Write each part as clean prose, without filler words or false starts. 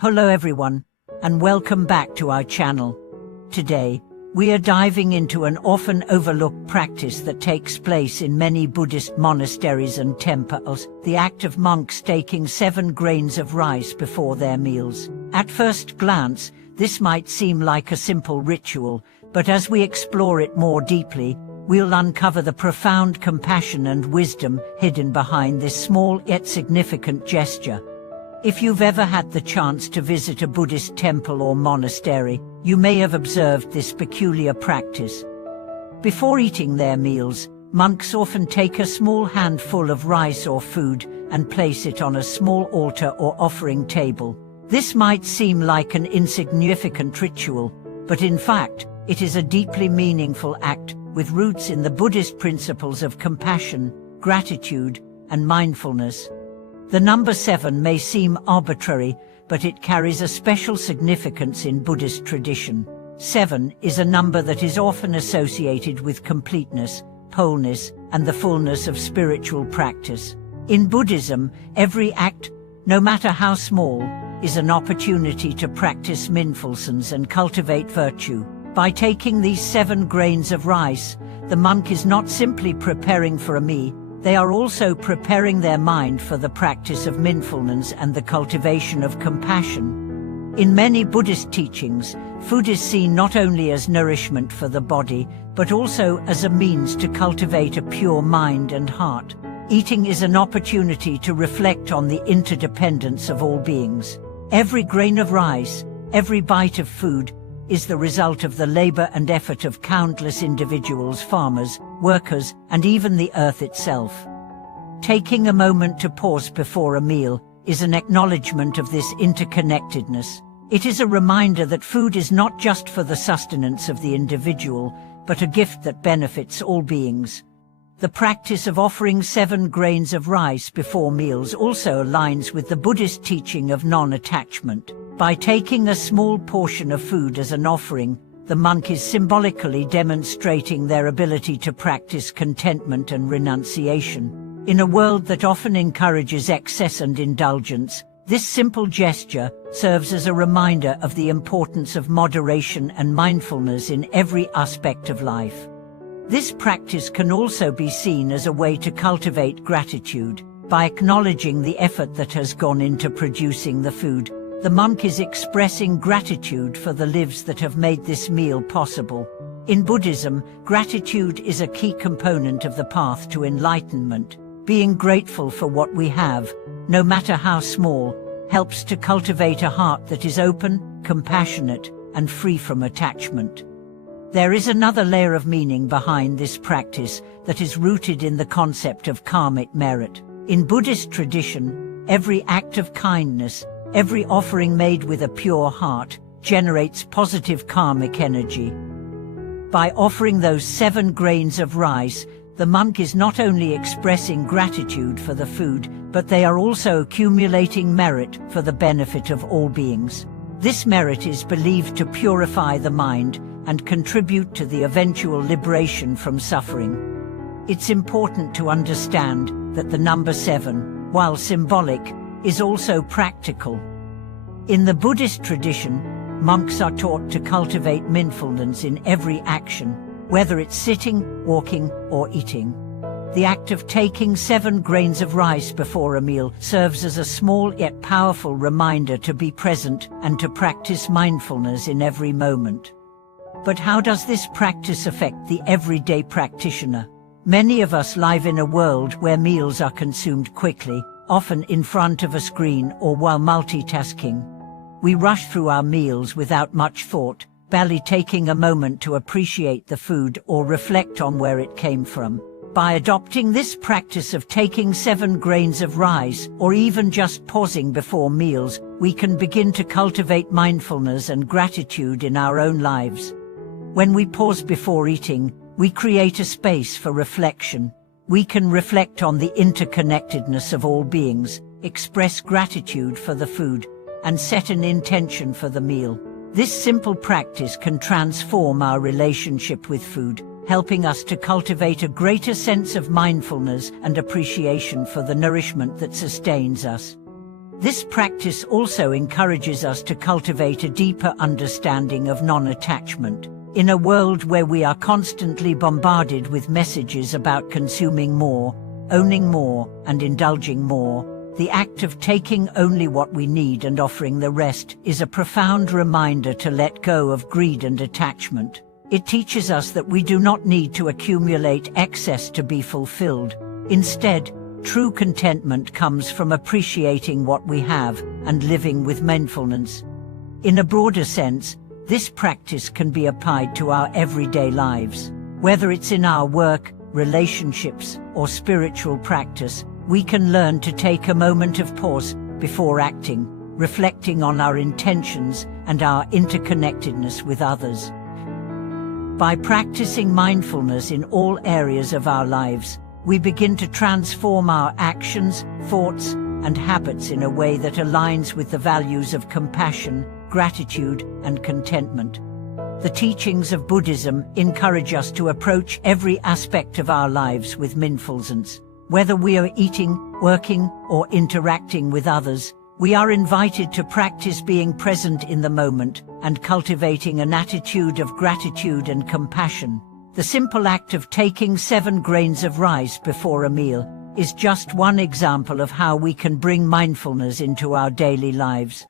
Hello everyone, and welcome back to our channel. Today, we are diving into an often overlooked practice that takes place in many Buddhist monasteries and temples, the act of monks taking 7 grains of rice before their meals. At first glance, this might seem like a simple ritual, but as we explore it more deeply, we'll uncover the profound compassion and wisdom hidden behind this small yet significant gesture. If you've ever had the chance to visit a Buddhist temple or monastery, you may have observed this peculiar practice. Before eating their meals, monks often take a small handful of rice or food and place it on a small altar or offering table. This might seem like an insignificant ritual, but in fact, it is a deeply meaningful act with roots in the Buddhist principles of compassion, gratitude, and mindfulness. The number 7 may seem arbitrary, but it carries a special significance in Buddhist tradition. 7 is a number that is often associated with completeness, wholeness, and the fullness of spiritual practice. In Buddhism, every act, no matter how small, is an opportunity to practice mindfulness and cultivate virtue. By taking these 7 grains of rice, the monk is not simply preparing for a meal, they are also preparing their mind for the practice of mindfulness and the cultivation of compassion. In many Buddhist teachings, food is seen not only as nourishment for the body, but also as a means to cultivate a pure mind and heart. Eating is an opportunity to reflect on the interdependence of all beings. Every grain of rice, every bite of food, is the result of the labor and effort of countless individuals, farmers, workers, and even the earth itself. Taking a moment to pause before a meal is an acknowledgement of this interconnectedness. It is a reminder that food is not just for the sustenance of the individual, but a gift that benefits all beings. The practice of offering 7 grains of rice before meals also aligns with the Buddhist teaching of non-attachment. By taking a small portion of food as an offering, the monk is symbolically demonstrating their ability to practice contentment and renunciation. In a world that often encourages excess and indulgence, this simple gesture serves as a reminder of the importance of moderation and mindfulness in every aspect of life. This practice can also be seen as a way to cultivate gratitude. By acknowledging the effort that has gone into producing the food, the monk is expressing gratitude for the lives that have made this meal possible. In Buddhism, gratitude is a key component of the path to enlightenment. Being grateful for what we have, no matter how small, helps to cultivate a heart that is open, compassionate, and free from attachment. There is another layer of meaning behind this practice that is rooted in the concept of karmic merit. In Buddhist tradition, every act of kindness, every offering made with a pure heart, generates positive karmic energy. By offering those 7 grains of rice, the monk is not only expressing gratitude for the food, but they are also accumulating merit for the benefit of all beings. This merit is believed to purify the mind and contribute to the eventual liberation from suffering. It's important to understand that the number 7, while symbolic, is also practical. In the Buddhist tradition, monks are taught to cultivate mindfulness in every action, whether it's sitting, walking, or eating. The act of taking 7 grains of rice before a meal serves as a small yet powerful reminder to be present and to practice mindfulness in every moment. But how does this practice affect the everyday practitioner? Many of us live in a world where meals are consumed quickly, often in front of a screen or while multitasking. We rush through our meals without much thought, barely taking a moment to appreciate the food or reflect on where it came from. By adopting this practice of taking 7 grains of rice, or even just pausing before meals, we can begin to cultivate mindfulness and gratitude in our own lives. When we pause before eating, we create a space for reflection. We can reflect on the interconnectedness of all beings, express gratitude for the food, and set an intention for the meal. This simple practice can transform our relationship with food, helping us to cultivate a greater sense of mindfulness and appreciation for the nourishment that sustains us. This practice also encourages us to cultivate a deeper understanding of non-attachment. In a world where we are constantly bombarded with messages about consuming more, owning more, and indulging more, the act of taking only what we need and offering the rest is a profound reminder to let go of greed and attachment. It teaches us that we do not need to accumulate excess to be fulfilled. Instead, true contentment comes from appreciating what we have and living with mindfulness. In a broader sense, this practice can be applied to our everyday lives. Whether it's in our work, relationships, or spiritual practice, we can learn to take a moment of pause before acting, reflecting on our intentions and our interconnectedness with others. By practicing mindfulness in all areas of our lives, we begin to transform our actions, thoughts, and habits in a way that aligns with the values of compassion, gratitude, and contentment. The teachings of Buddhism encourage us to approach every aspect of our lives with mindfulness. Whether we are eating, working, or interacting with others, we are invited to practice being present in the moment and cultivating an attitude of gratitude and compassion. The simple act of taking 7 grains of rice before a meal is just one example of how we can bring mindfulness into our daily lives.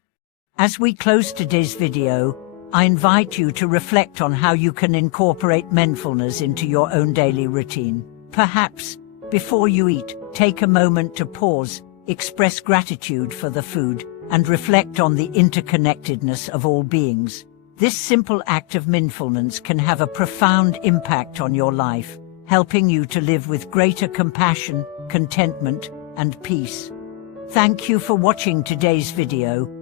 As we close today's video, I invite you to reflect on how you can incorporate mindfulness into your own daily routine. Perhaps, before you eat, take a moment to pause, express gratitude for the food, and reflect on the interconnectedness of all beings. This simple act of mindfulness can have a profound impact on your life, helping you to live with greater compassion, contentment, and peace. Thank you for watching today's video.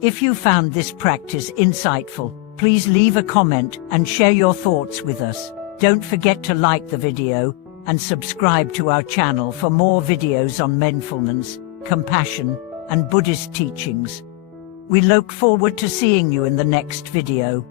If you found this practice insightful, please leave a comment and share your thoughts with us. Don't forget to like the video and subscribe to our channel for more videos on mindfulness, compassion, and Buddhist teachings. We look forward to seeing you in the next video.